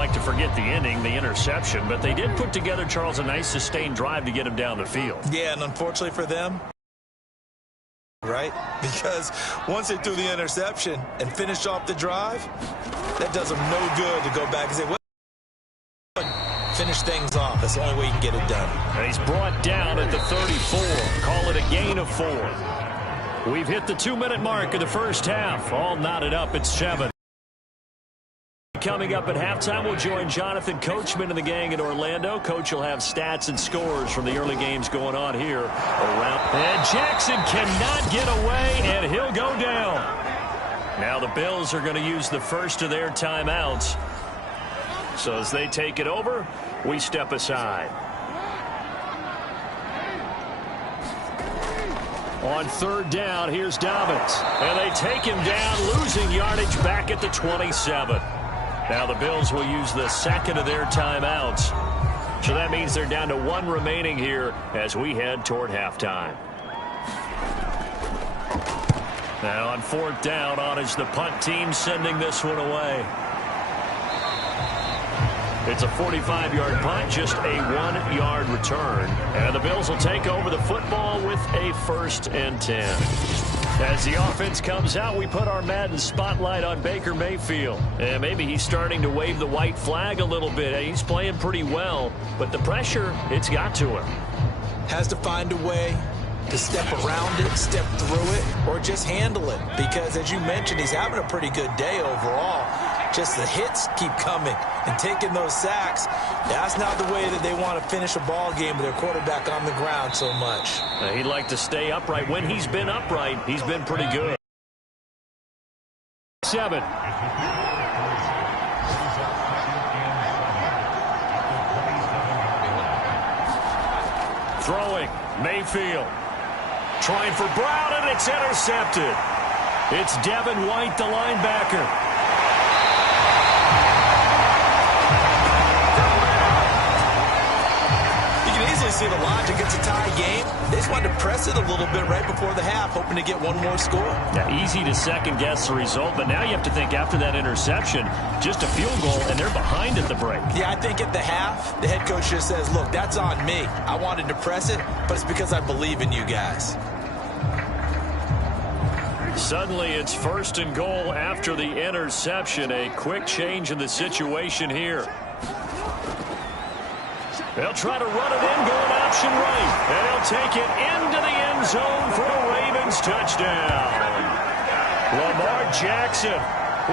Like to forget the inning, the interception, but they did put together, Charles, a nice sustained drive to get him down the field. Yeah, and unfortunately for them, right? Because once they threw the interception and finished off the drive, that does them no good to go back and say, well, finish things off. That's the only way you can get it done. And he's brought down at the 34. Call it a gain of 4. We've hit the 2-minute mark of the first half. All knotted up at 7. Coming up at halftime, we'll join Jonathan Coachman and the gang in Orlando. Coach will have stats and scores from the early games going on here around. And Jackson cannot get away, and he'll go down. Now the Bills are going to use the first of their timeouts. So as they take it over, we step aside. On third down, here's Dobbins. And they take him down, losing yardage back at the 27. Now the Bills will use the second of their timeouts. So that means they're down to 1 remaining here as we head toward halftime. Now on fourth down, on is the punt team sending this one away. It's a 45-yard punt, just a 1-yard return. And the Bills will take over the football with a 1st and 10. As the offense comes out, we put our Madden spotlight on Baker Mayfield. And maybe he's starting to wave the white flag a little bit. He's playing pretty well, but the pressure, it's got to him. Has to find a way to step around it, step through it, or just handle it. Because as you mentioned, he's having a pretty good day overall. Just the hits keep coming and taking those sacks. That's not the way that they want to finish a ball game with their quarterback on the ground so much. He'd like to stay upright. When he's been upright, he's been pretty good. 7. Throwing, Mayfield. Trying for Brown, and it's intercepted. It's Devin White, the linebacker. See the logic. It's a tie game. They just wanted to press it a little bit right before the half, hoping to get one more score. Yeah, easy to second-guess the result, but now you have to think after that interception, just a field goal, and they're behind at the break. Yeah, I think at the half, the head coach just says, look, that's on me. I wanted to press it, but it's because I believe in you guys. Suddenly, it's 1st and goal after the interception. A quick change in the situation here. They'll try to run it in, going option right. And he'll take it into the end zone for a Ravens touchdown. Lamar Jackson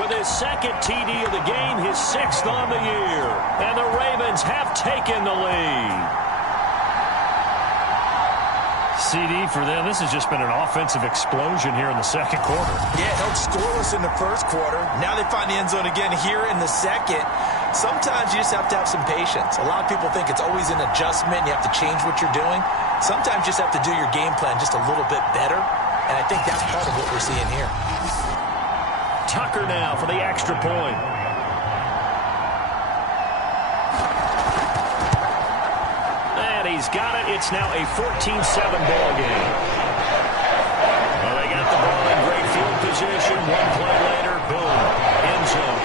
with his 2nd TD of the game, his 6th on the year. And the Ravens have taken the lead. CD for them. This has just been an offensive explosion here in the 2nd quarter. Yeah, held scoreless in the 1st quarter. Now they find the end zone again here in the 2nd. Sometimes you just have to have some patience. A lot of people think it's always an adjustment. You have to change what you're doing. Sometimes you just have to do your game plan just a little bit better. And I think that's part of what we're seeing here. Tucker now for the extra point. And he's got it. It's now a 14-7 ball game. Well, they got the ball in great field position. One play later, boom, end zone.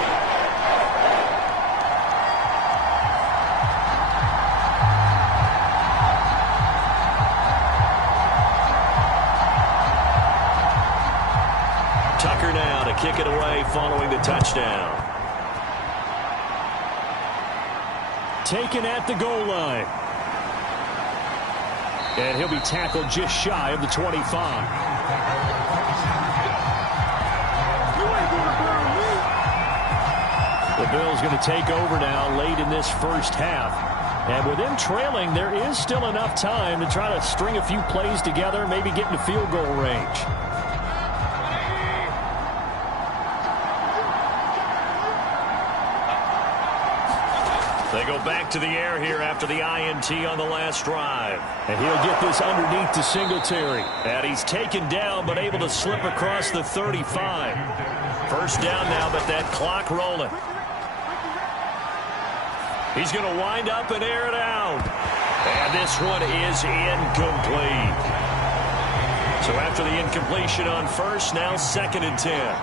Tucker now to kick it away following the touchdown. Taken at the goal line. And he'll be tackled just shy of the 25. The Bills going to take over now late in this first half. And with them trailing, there is still enough time to try to string a few plays together, maybe get into field goal range. They go back to the air here after the INT on the last drive. And he'll get this underneath to Singletary. And he's taken down but able to slip across the 35. First down now, but that clock rolling. He's going to wind up and air it out. And this one is incomplete. So after the incompletion on first, now 2nd and 10.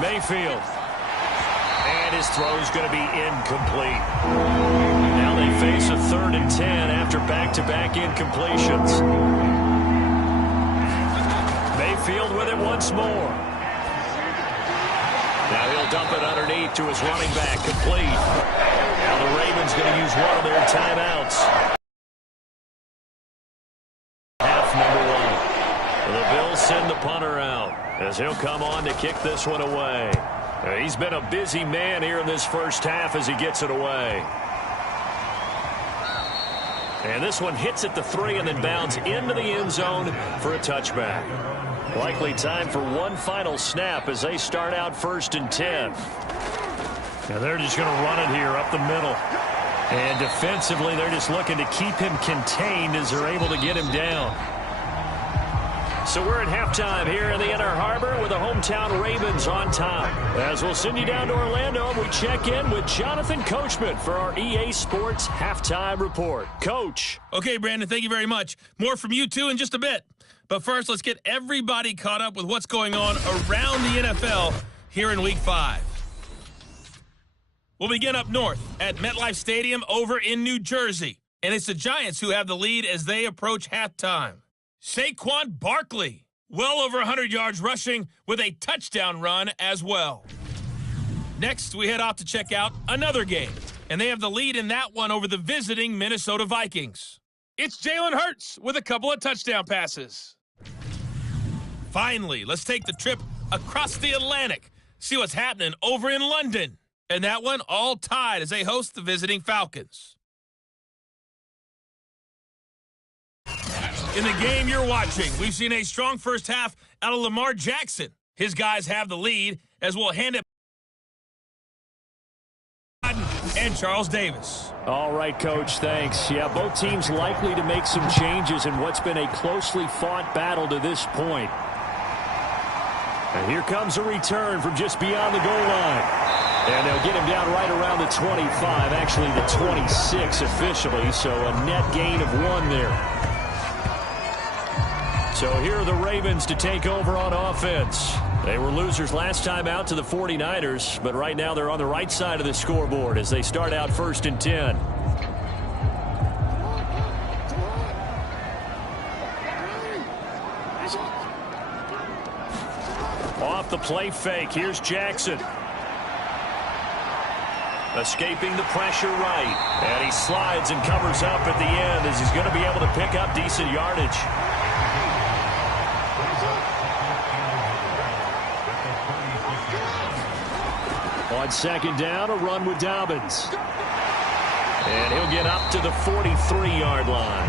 Mayfield. And his throw is going to be incomplete. Now they face a 3rd and 10 after back-to-back incompletions. Mayfield with it once more. Now he'll dump it underneath to his running back, complete. Now the Ravens going to use one of their timeouts. Half number 1. The Bills send the punter out as he'll come on to kick this one away. He's been a busy man here in this first half as he gets it away. And this one hits at the 3 and then bounds into the end zone for a touchback. Likely time for one final snap as they start out 1st and 10. And they're just going to run it here up the middle. And defensively, they're just looking to keep him contained as they're able to get him down. So we're at halftime here in the Inner Harbor with the hometown Ravens on top. As we'll send you down to Orlando, and we check in with Jonathan Coachman for our EA Sports Halftime Report. Coach. Okay, Brandon, thank you very much. More from you, too, in just a bit. But first, let's get everybody caught up with what's going on around the NFL here in Week 5. We'll begin up north at MetLife Stadium over in New Jersey. And it's the Giants who have the lead as they approach halftime. Saquon Barkley, well over 100 yards rushing with a touchdown run as well. Next, we head off to check out another game. And they have the lead in that one over the visiting Minnesota Vikings. It's Jalen Hurts with a couple of touchdown passes. Finally, let's take the trip across the Atlantic. See what's happening over in London. And that one all tied as they host the visiting Falcons. In the game you're watching, we've seen a strong first half out of Lamar Jackson. His guys have the lead as we'll hand it and Charles Davis. All right, Coach, thanks. Yeah, both teams likely to make some changes in what's been a closely fought battle to this point. And here comes a return from just beyond the goal line. And they'll get him down right around the 25, actually the 26 officially, so a net gain of 1 there. So here are the Ravens to take over on offense. They were losers last time out to the 49ers, but right now they're on the right side of the scoreboard as they start out 1st and 10. Off the play fake, here's Jackson. Escaping the pressure right. And he slides and covers up at the end as he's going to be able to pick up decent yardage. On 2nd down, a run with Dobbins. And he'll get up to the 43-yard line.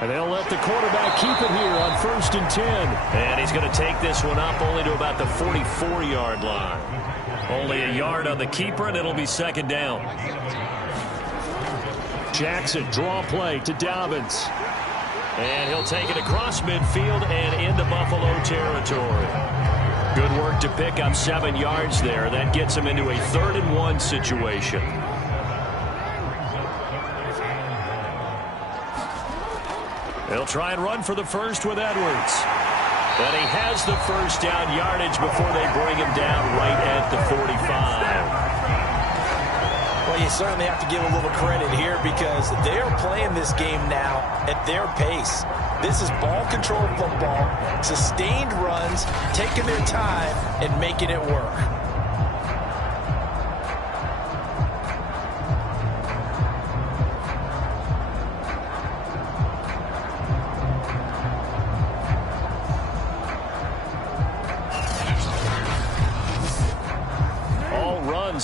And they'll let the quarterback keep it here on 1st and 10. And he's going to take this one up only to about the 44-yard line. Only a yard on the keeper, and it'll be 2nd down. Jackson, draw play to Dobbins. And he'll take it across midfield and into Buffalo territory. Good work to pick up 7 yards there. That gets him into a 3rd and 1 situation. They'll try and run for the first with Edwards. And he has the first down yardage before they bring him down right at the 45. Well, you certainly have to give a little credit here because they're playing this game now at their pace. This is ball control football, sustained runs, taking their time and making it work.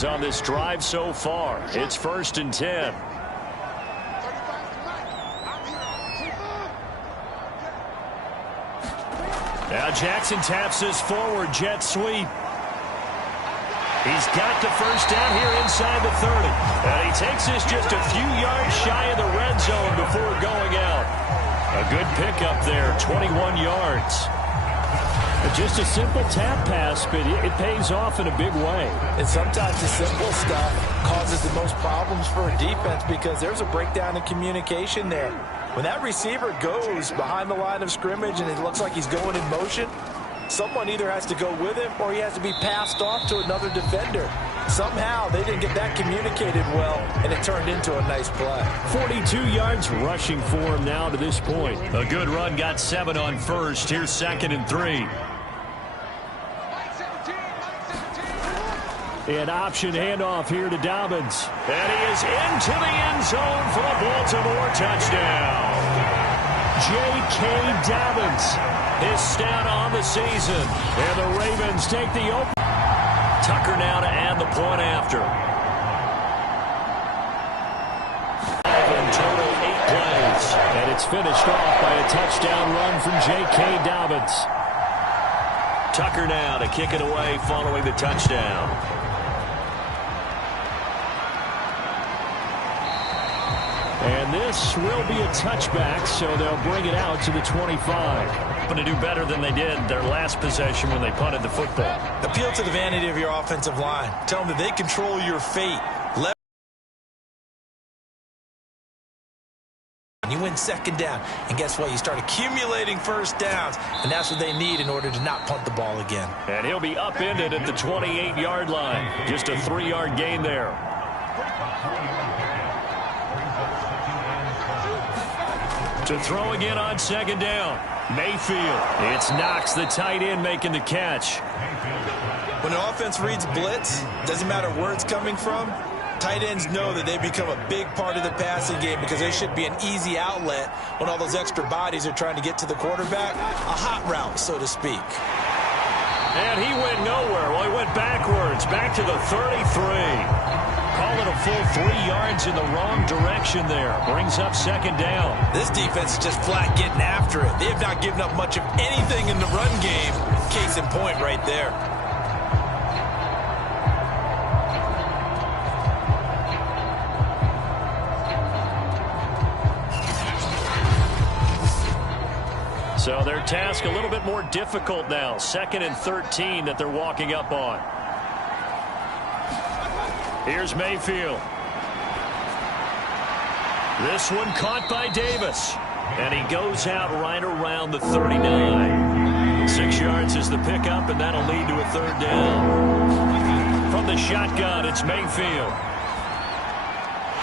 On this drive so far. It's 1st and 10. Now Jackson taps his forward jet sweep. He's got the first down here inside the 30. And he takes this just a few yards shy of the red zone before going out. A good pickup there, 21 yards. Just a simple tap pass, but it pays off in a big way. And sometimes the simple stuff causes the most problems for a defense because there's a breakdown in communication there. When that receiver goes behind the line of scrimmage and it looks like he's going in motion, someone either has to go with him or he has to be passed off to another defender. Somehow they didn't get that communicated well, and it turned into a nice play. 42 yards rushing for him now to this point. A good run, got 7 on first. Here's 2nd and 3. An option handoff here to Dobbins. And he is into the end zone for a Baltimore touchdown. J.K. Dobbins, his stat on the season. And the Ravens take the open. Tucker now to add the point after. In total, 8 plays. And it's finished off by a touchdown run from J.K. Dobbins. Tucker now to kick it away following the touchdown. And this will be a touchback, so they'll bring it out to the 25. Going to do better than they did their last possession when they punted the football. Appeal to the vanity of your offensive line. Tell them that they control your fate. You win 2nd down, and guess what? You start accumulating 1st downs, and that's what they need in order to not punt the ball again. And he'll be upended at the 28-yard line. Just a 3-yard gain there. To throw again on 2nd down. Mayfield. It's Knox, the tight end, making the catch. When an offense reads blitz, doesn't matter where it's coming from, tight ends know that they become a big part of the passing game because they should be an easy outlet when all those extra bodies are trying to get to the quarterback. A hot route, so to speak. And he went nowhere. Well, he went backwards, back to the 33. Call it a full 3 yards in the wrong direction there. Brings up 2nd down. This defense is just flat getting after it. They have not given up much of anything in the run game. Case in point right there. So their task a little bit more difficult now. 2nd and 13 that they're walking up on. Here's Mayfield. This one caught by Davis. And he goes out right around the 39. 6 yards is the pickup, and that'll lead to a 3rd down. From the shotgun, it's Mayfield.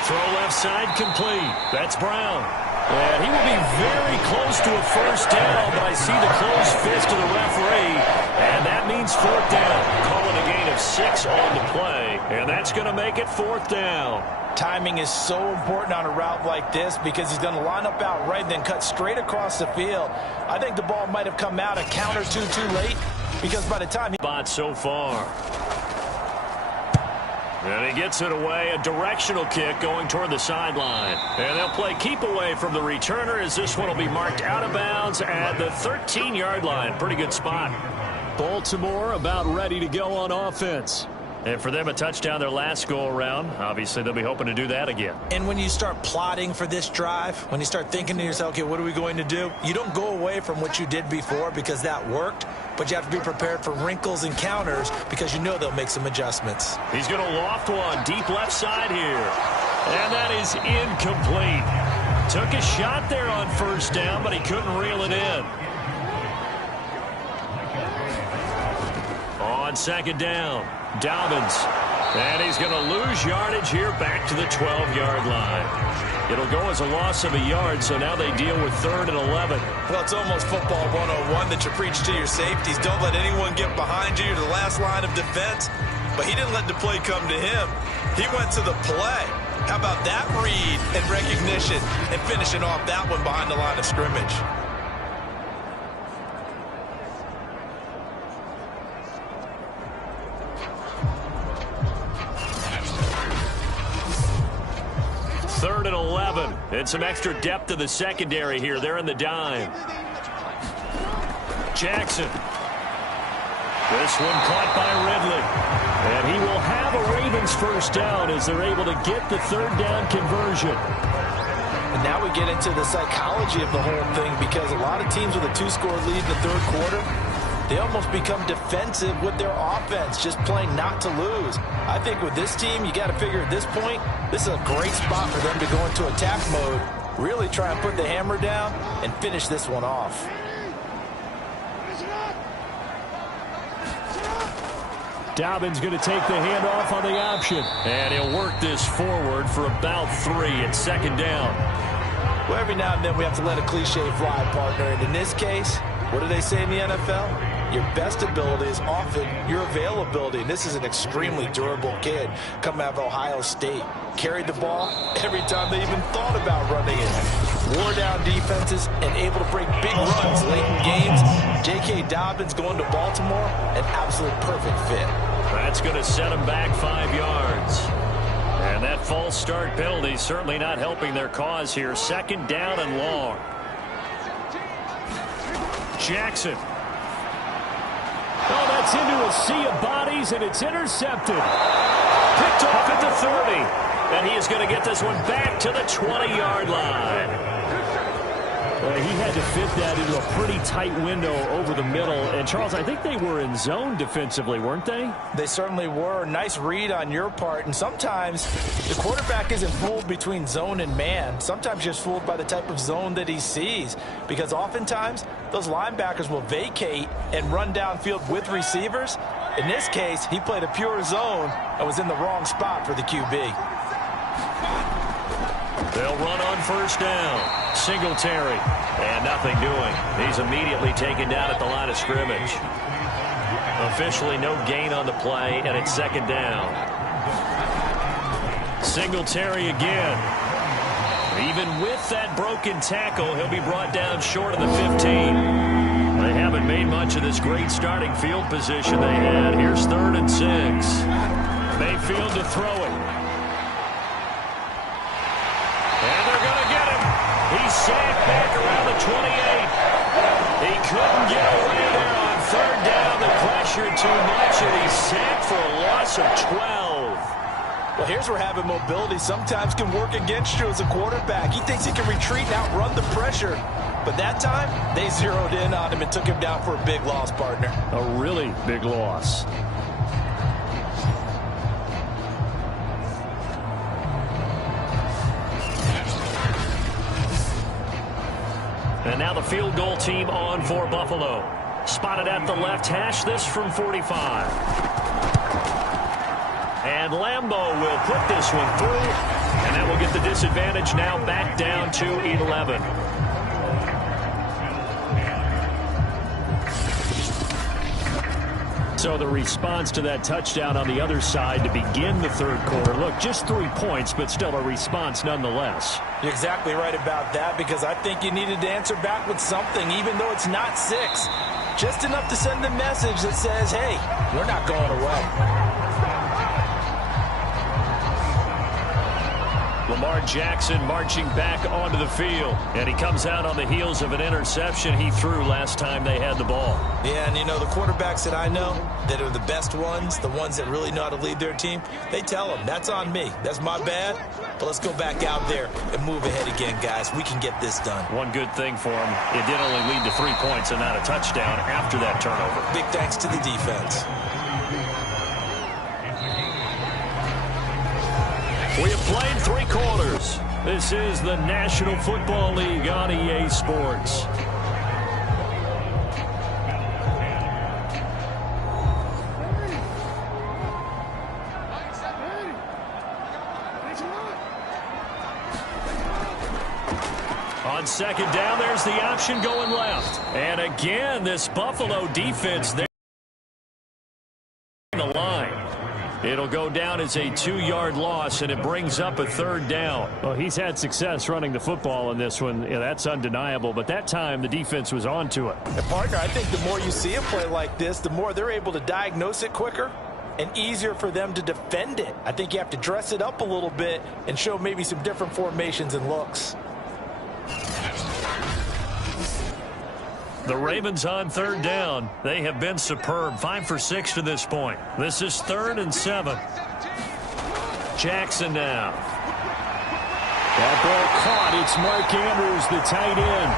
Throw left side complete. That's Brown. And he will be very close to a 1st down, but I see the closed fist of the referee, and that means 4th down. Call it a gain of 6 on the play, and that's going to make it 4th down. Timing is so important on a route like this because he's going to line up out right and then cut straight across the field. I think the ball might have come out a count or two too late because by the time he... Spot so far. And he gets it away, a directional kick going toward the sideline. And they'll play keep away from the returner as this one will be marked out of bounds at the 13-yard line. Pretty good spot. Baltimore about ready to go on offense. And for them, a touchdown their last go-around. Obviously, they'll be hoping to do that again. And when you start plotting for this drive, when you start thinking to yourself, okay, what are we going to do? You don't go away from what you did before because that worked, but you have to be prepared for wrinkles and counters because you know they'll make some adjustments. He's going to loft one deep left side here. And that is incomplete. Took a shot there on 1st down, but he couldn't reel it in. On 2nd down, Dobbins. And he's going to lose yardage here back to the 12-yard line. It'll go as a loss of a yard, so now they deal with 3rd and 11. Well, it's almost football 101 that you preach to your safeties. Don't let anyone get behind you. You're the last line of defense. But he didn't let the play come to him. He went to the play. How about that read and recognition and finishing off that one behind the line of scrimmage? Third and 11. And some extra depth to the secondary here. They're in the dime. Jackson. This one caught by Ridley. And he will have a Ravens 1st down as they're able to get the 3rd down conversion. And now we get into the psychology of the whole thing because a lot of teams with a 2-score lead in the 3rd quarter, they almost become defensive with their offense, just playing not to lose. I think with this team, you got to figure at this point, this is a great spot for them to go into attack mode, really try and put the hammer down and finish this one off. Dobbins going to take the handoff on the option. And he'll work this forward for about 3 at second down. Well, every now and then we have to let a cliche fly, partner. And in this case, what do they say in the NFL? Your best ability is often your availability. And this is an extremely durable kid coming out of Ohio State. Carried the ball every time they even thought about running it. Wore down defenses and able to break big runs late in games. J.K. Dobbins going to Baltimore, an absolute perfect fit. That's going to set him back 5 yards. And that false start penalty certainly not helping their cause here. Second down and long. Jackson. Oh, that's into a sea of bodies, and it's intercepted. Picked off at the 30. And he is going to get this one back to the 20-yard line. He had to fit that into a pretty tight window over the middle. And, Charles, I think they were in zone defensively, weren't they? They certainly were. Nice read on your part. And sometimes the quarterback isn't fooled between zone and man. Sometimes just fooled by the type of zone that he sees. Because oftentimes those linebackers will vacate and run downfield with receivers. In this case, he played a pure zone and was in the wrong spot for the QB. They'll run on first down. Singletary. And nothing doing. He's immediately taken down at the line of scrimmage. Officially no gain on the play, and it's second down. Singletary again. Even with that broken tackle, he'll be brought down short of the 15. They haven't made much of this great starting field position they had. Here's 3rd and 6. Mayfield to throw it. And they're going to get him. He's sacked back around the 28. He couldn't get away there on 3rd down. The pressure too much, and he's sacked for a loss of 12. Well, here's where having mobility sometimes can work against you as a quarterback. He thinks he can retreat and outrun the pressure. But that time, they zeroed in on him and took him down for a big loss, partner. A really big loss. And now the field goal team on for Buffalo. Spotted at the left hash, this from 45. And Lambeau will put this one through. And that will get the disadvantage now back down to 11. So the response to that touchdown on the other side to begin the 3rd quarter. Look, just 3 points, but still a response nonetheless. You're exactly right about that, because I think you needed to answer back with something, even though it's not 6. Just enough to send a message that says, hey, we're not going away. Lamar Jackson marching back onto the field. And he comes out on the heels of an interception he threw last time they had the ball. Yeah, and you know, the quarterbacks that I know that are the best ones, the ones that really know how to lead their team, they tell them, that's on me. That's my bad. But let's go back out there and move ahead again, guys. We can get this done. One good thing for him, it did only lead to 3 points and not a touchdown after that turnover. Big thanks to the defense. We have played 3 quarters. This is the National Football League on EA Sports. On second down, there's the option going left. And again, this Buffalo defense there on the line. It'll go down as a 2-yard loss, and it brings up a 3rd down. Well, he's had success running the football in this one. Yeah, that's undeniable. But that time, the defense was on to it. And, partner, I think the more you see a play like this, the more they're able to diagnose it quicker and easier for them to defend it. I think you have to dress it up a little bit and show maybe some different formations and looks. The Ravens on 3rd down. They have been superb. 5 for 6 to this point. This is 3rd and 7. Jackson now. That ball caught. It's Mark Andrews, the tight end.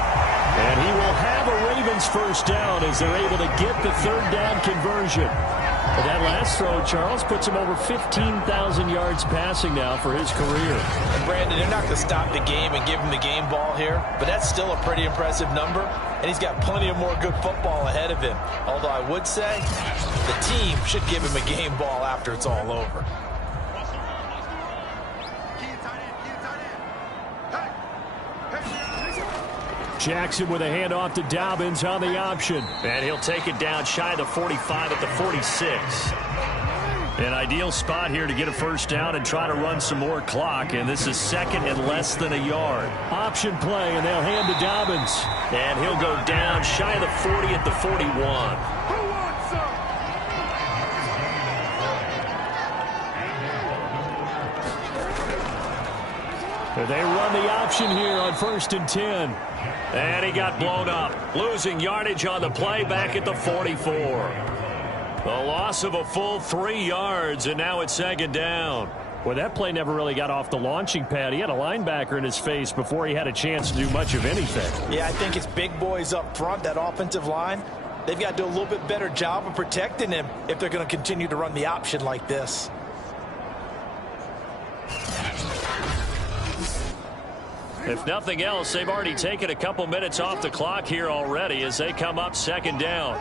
And he will have a Ravens first down as they're able to get the third down conversion. But that last throw, Charles, puts him over 15,000 yards passing now for his career. And Brandon, they're not going to stop the game and give him the game ball here, but that's still a pretty impressive number, and he's got plenty of more good football ahead of him. Although I would say the team should give him a game ball after it's all over. Jackson with a handoff to Dobbins on the option. And he'll take it down shy of the 45 at the 46. An ideal spot here to get a first down and try to run some more clock. And this is second and less than a yard. Option play, and they'll hand to Dobbins. And he'll go down shy of the 40 at the 41. They run the option here on 1st and 10. And he got blown up, losing yardage on the play back at the 44. The loss of a full 3 yards, and now it's 2nd down. Well, that play never really got off the launching pad. He had a linebacker in his face before he had a chance to do much of anything. Yeah, I think it's big boys up front, that offensive line. They've got to do a little bit better job of protecting him if they're going to continue to run the option like this. If nothing else, they've already taken a couple minutes off the clock here already as they come up 2nd down.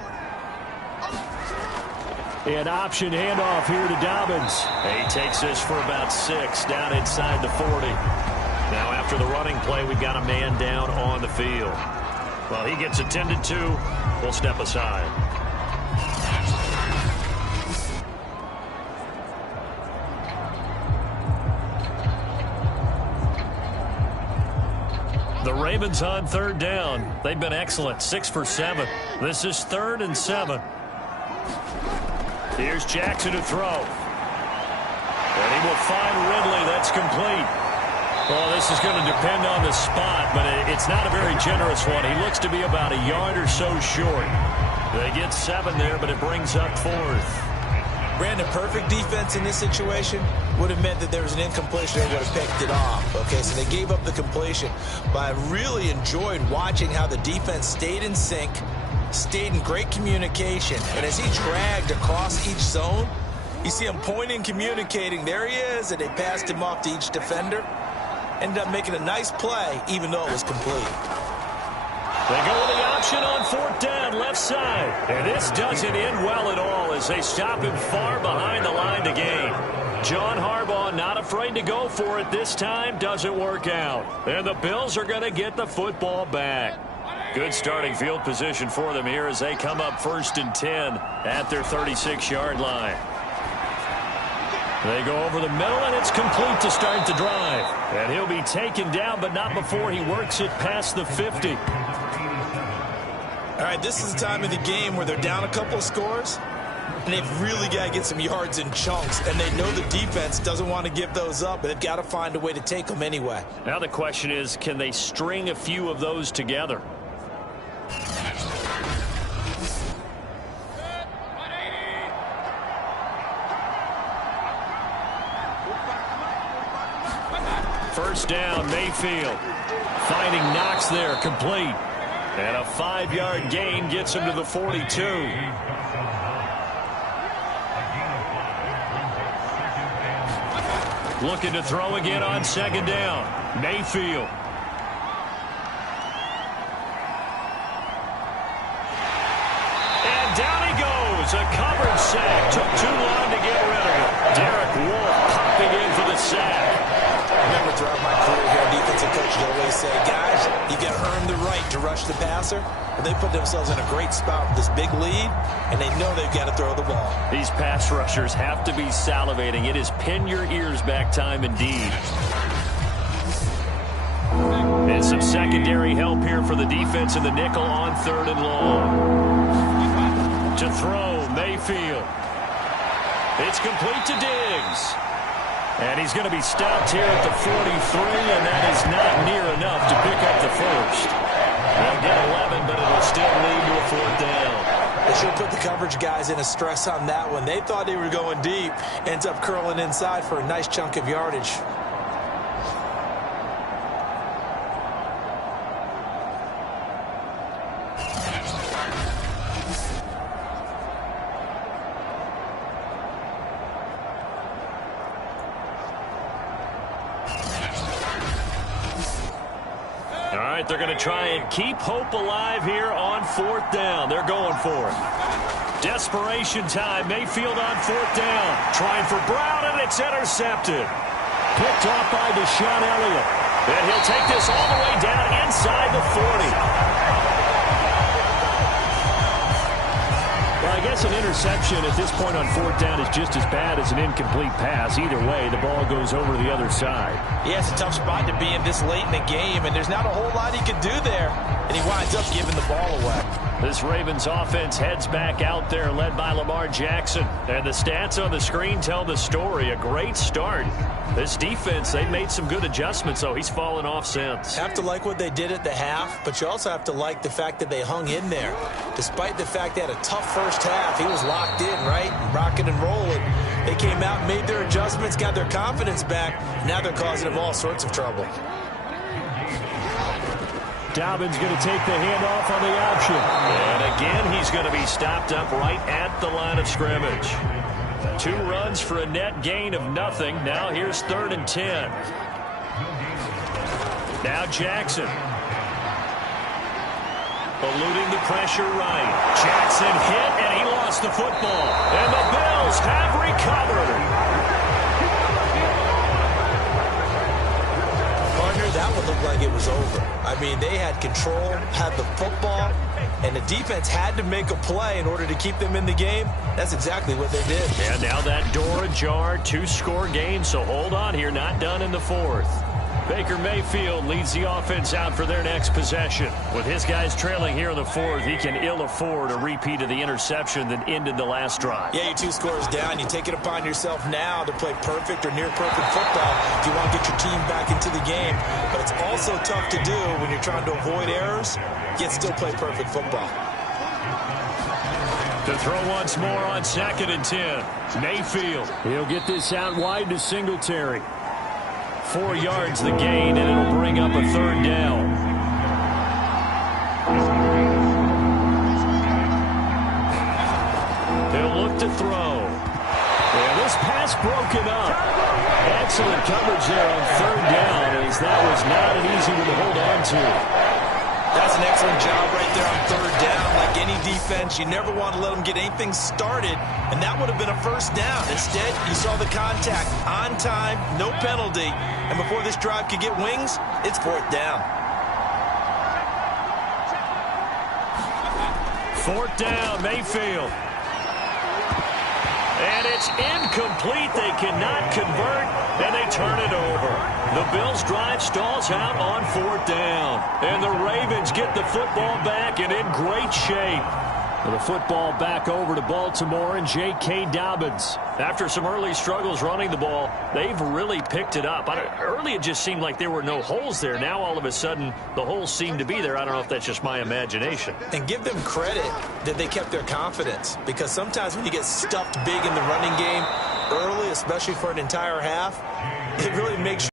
An option handoff here to Dobbins. He takes this for about 6 down inside the 40. Now after the running play, we've got a man down on the field. Well, he gets attended to. We'll step aside. The Ravens on 3rd down. They've been excellent, 6 for 7. This is 3rd and 7. Here's Jackson to throw. And he will find Ridley. That's complete. Well, this is going to depend on the spot, but it's not a very generous one. He looks to be about a yard or so short. They get 7 there, but it brings up 4th. Brandon, perfect defense in this situation would have meant that there was an incompletion. They would have picked it off. Okay, so they gave up the completion. But I really enjoyed watching how the defense stayed in sync, stayed in great communication. And as he dragged across each zone, you see him pointing, communicating. There he is, and they passed him off to each defender. Ended up making a nice play, even though it was complete. They go with the option on 4th down, left side. And this doesn't end well at all as they stop him far behind the line to gain. John Harbaugh not afraid to go for it this time. Doesn't work out. And the Bills are going to get the football back. Good starting field position for them here as they come up 1st and 10 at their 36-yard line. They go over the middle, and it's complete to start the drive. And he'll be taken down, but not before he works it past the 50. All right, this is the time of the game where they're down a couple of scores, and they've really got to get some yards in chunks, and they know the defense doesn't want to give those up, but they've got to find a way to take them anyway. Now the question is, can they string a few of those together? First down, Mayfield. Finding Knox there, complete. And a 5-yard gain gets him to the 42. Looking to throw again on 2nd down. Mayfield. And down he goes. A covered sack. Took too long to get rid of it. Derek Wolfe popping in for the sack. Remember, throughout my career here, defensive coaches always say, guys, you got to earn the right to rush the passer. And they put themselves in a great spot with this big lead, and they know they've got to throw the ball. These pass rushers have to be salivating. It is pin your ears back time indeed. And some secondary help here for the defense in the nickel on 3rd and long. To throw, Mayfield. It's complete to Diggs. And he's going to be stopped here at the 43, and that is not near enough to pick up the first. They'll get 11, but it'll still lead to a 4th down. They should have put the coverage guys in a stress on that one. They thought they were going deep. Ends up curling inside for a nice chunk of yardage. All right, they're going to try and keep hope alive here on 4th down. They're going for it. Desperation time. Mayfield on 4th down. Trying for Brown, and it's intercepted. Picked off by Deshaun Elliott. And he'll take this all the way down inside the 40. Well, I guess an interception at this point on 4th down is just as bad as an incomplete pass. Either way, the ball goes over the other side. Yeah, it's a tough spot to be in this late in the game, and there's not a whole lot he could do there. And he winds up giving the ball away. This Ravens offense heads back out there, led by Lamar Jackson. And the stats on the screen tell the story. A great start. This defense, they've made some good adjustments, so he's fallen off since. Have to like what they did at the half, but you also have to like the fact that they hung in there. Despite the fact they had a tough first half, he was locked in, right? Rocking and rolling. They came out and made their adjustments, got their confidence back. Now they're causing him all sorts of trouble. Dobbins going to take the handoff on the option. And again, he's going to be stopped up right at the line of scrimmage. 2 runs for a net gain of nothing. Now here's 3rd and 10. Now Jackson. Eluding the pressure right. Jackson hit, and he lost the football. And the Bills have recovered. That would look like it was over. I mean, they had control, had the football, and the defense had to make a play in order to keep them in the game. That's exactly what they did. And now that door ajar, 2-score game, so hold on here, not done in the 4th. Baker Mayfield leads the offense out for their next possession. With his guys trailing here in the 4th, he can ill afford a repeat of the interception that ended the last drive. Yeah, you're 2 scores down. You take it upon yourself now to play perfect or near-perfect football if you want to get your team back into the game. But it's also tough to do when you're trying to avoid errors, yet still play perfect football. To throw once more on 2nd and 10. Mayfield. He'll get this out wide to Singletary. 4 yards the gain, and it'll bring up a 3rd down. He'll look to throw. And this pass broken up. Excellent coverage there on 3rd down, as that was not an easy one to hold on to. That's an excellent job right there on 3rd down. Like any defense, you never want to let them get anything started, and that would have been a 1st down. Instead, you saw the contact on time, no penalty, and before this drive could get wings, it's 4th down. 4th down, Mayfield. And it's incomplete. They cannot convert, and they turn it over. The Bills' drive stalls out on 4th down. And the Ravens get the football back and in great shape. The football back over to Baltimore and J.K. Dobbins. After some early struggles running the ball, they've really picked it up. Early it just seemed like there were no holes there. Now all of a sudden the holes seem to be there. I don't know if that's just my imagination. And give them credit that they kept their confidence, because sometimes when you get stuffed big in the running game early, especially for an entire half, it really makes you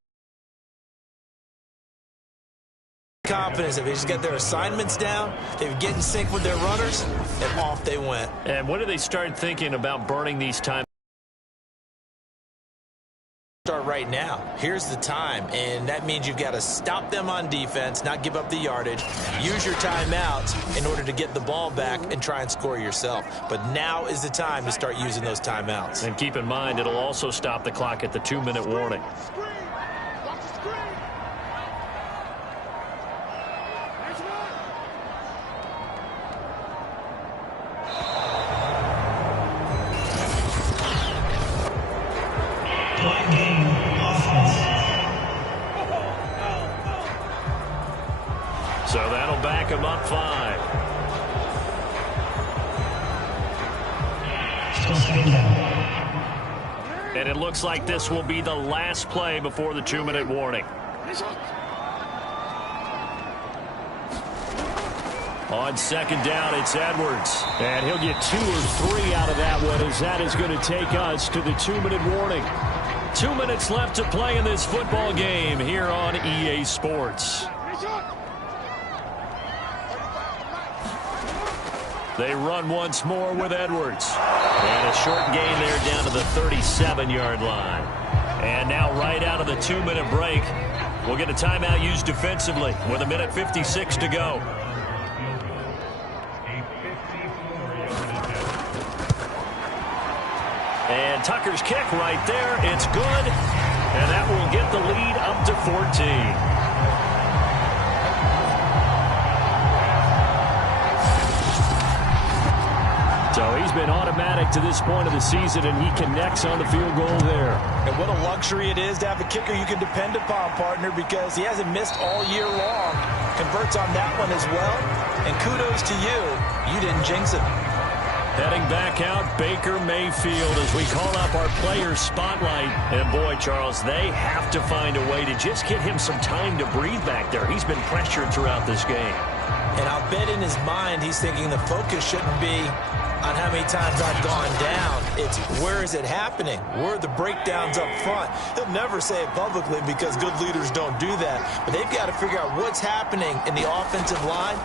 confidence. If they just get their assignments down, they would get in sync with their runners, and off they went. And when do they start thinking about burning these times? Start right now. Here's the time, and that means you've got to stop them on defense, not give up the yardage, use your timeouts in order to get the ball back and try and score yourself. But now is the time to start using those timeouts. And keep in mind, it'll also stop the clock at the 2-minute warning. So that'll back him up 5. And it looks like this will be the last play before the 2-minute warning. On 2nd down, it's Edwards. And he'll get 2 or 3 out of that one, as that is going to take us to the 2-minute warning. 2 minutes left to play in this football game here on EA Sports. They run once more with Edwards. And a short gain there down to the 37-yard line. And now right out of the 2-minute break, we'll get a timeout used defensively with 1:56 to go. And Tucker's kick right there. It's good. And that will get the lead up to 14. So he's been automatic to this point of the season, and he connects on the field goal there. And what a luxury it is to have a kicker you can depend upon, partner, because he hasn't missed all year long. Converts on that one as well. And kudos to you. You didn't jinx it. Heading back out, Baker Mayfield as we call up our player spotlight. And boy, Charles, they have to find a way to just get him some time to breathe back there. He's been pressured throughout this game. And I'll bet in his mind he's thinking the focus shouldn't be on how many times I've gone down. It's where is it happening? Where are the breakdowns up front? He'll never say it publicly because good leaders don't do that. But they've got to figure out what's happening in the offensive line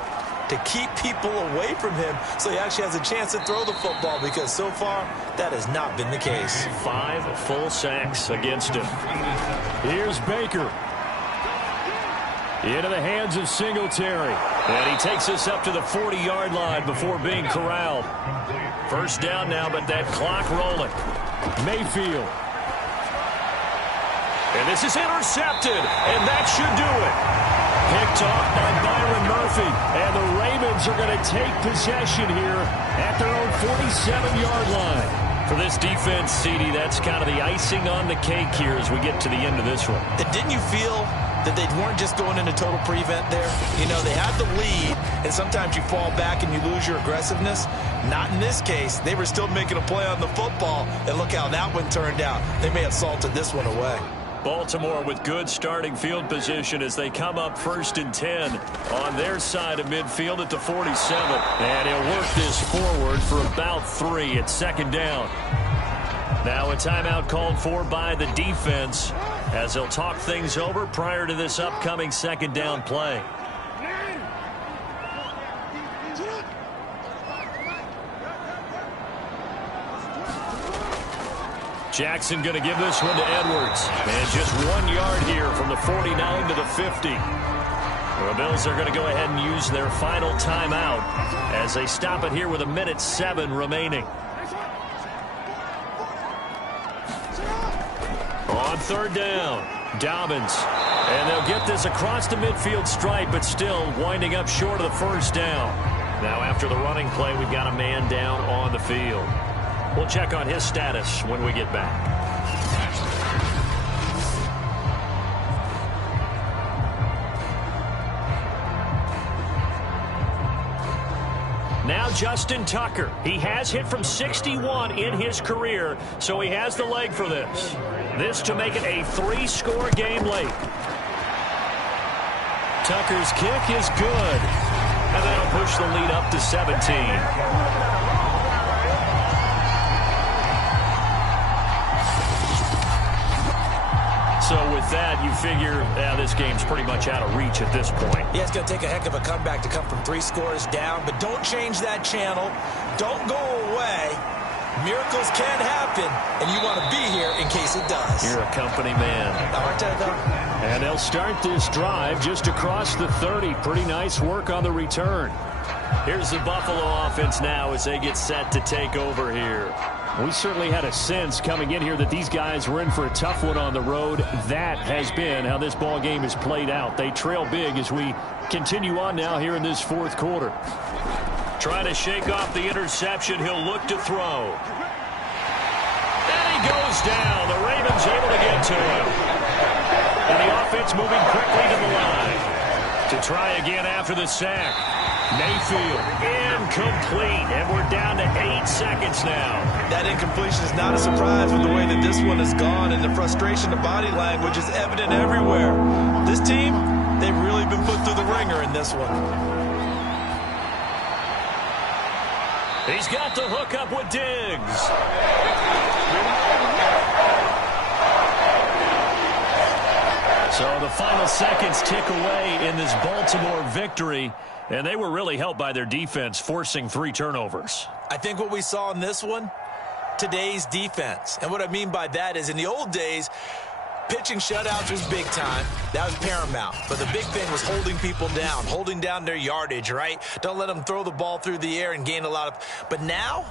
to keep people away from him so he actually has a chance to throw the football, because so far that has not been the case. 5 full sacks against him. Here's Baker. Into the hands of Singletary. And he takes us up to the 40-yard line before being corralled. First down now, but that clock rolling. Mayfield. And this is intercepted, and that should do it. Picked off by Byron Murphy. And the Ravens are going to take possession here at their own 47-yard line. For this defense, CD, that's kind of the icing on the cake here as we get to the end of this one. And didn't you feel that they weren't just going into total prevent there? You know, they had the lead, and sometimes you fall back and you lose your aggressiveness. Not in this case. They were still making a play on the football, and look how that one turned out. They may have salted this one away. Baltimore with good starting field position as they come up 1st and 10 on their side of midfield at the 47. And he'll work this forward for about 3 at 2nd down. Now a timeout called for by the defense as they'll talk things over prior to this upcoming 2nd down play. Jackson going to give this one to Edwards. And just 1 yard here from the 49 to the 50. The Bills are going to go ahead and use their final timeout as they stop it here with 1:07 remaining. On 3rd down, Dobbins. And they'll get this across the midfield stripe, but still winding up short of the 1st down. Now after the running play, we've got a man down on the field. We'll check on his status when we get back. Now Justin Tucker. He has hit from 61 in his career, so he has the leg for this. This to make it a 3-score game late. Tucker's kick is good. And that'll push the lead up to 17. So with that, you figure this game's pretty much out of reach at this point. Yeah, it's going to take a heck of a comeback to come from 3 scores down, but don't change that channel. Don't go away. Miracles can happen, and you want to be here in case it does. You're a company man. Aren't I, though? And they'll start this drive just across the 30. Pretty nice work on the return. Here's the Buffalo offense now as they get set to take over here. We certainly had a sense coming in here that these guys were in for a tough one on the road. That has been how this ball game has played out. They trail big as we continue on now here in this 4th quarter. Trying to shake off the interception. He'll look to throw. And he goes down. The Ravens able to get to him. And the offense moving quickly to the line. To try again after the sack. Mayfield incomplete, and we're down to 8 seconds now. That incompletion is not a surprise with the way that this one has gone, and the frustration, the body language is evident everywhere. This team, they've really been put through the ringer in this one. He's got the hook up with Diggs. So the final seconds tick away in this Baltimore victory. And they were really helped by their defense forcing 3 turnovers. I think what we saw in this one, today's defense. And what I mean by that is in the old days, pitching shutouts was big time. That was paramount. But the big thing was holding people down, holding down their yardage, right? Don't let them throw the ball through the air and gain a lot of. But now,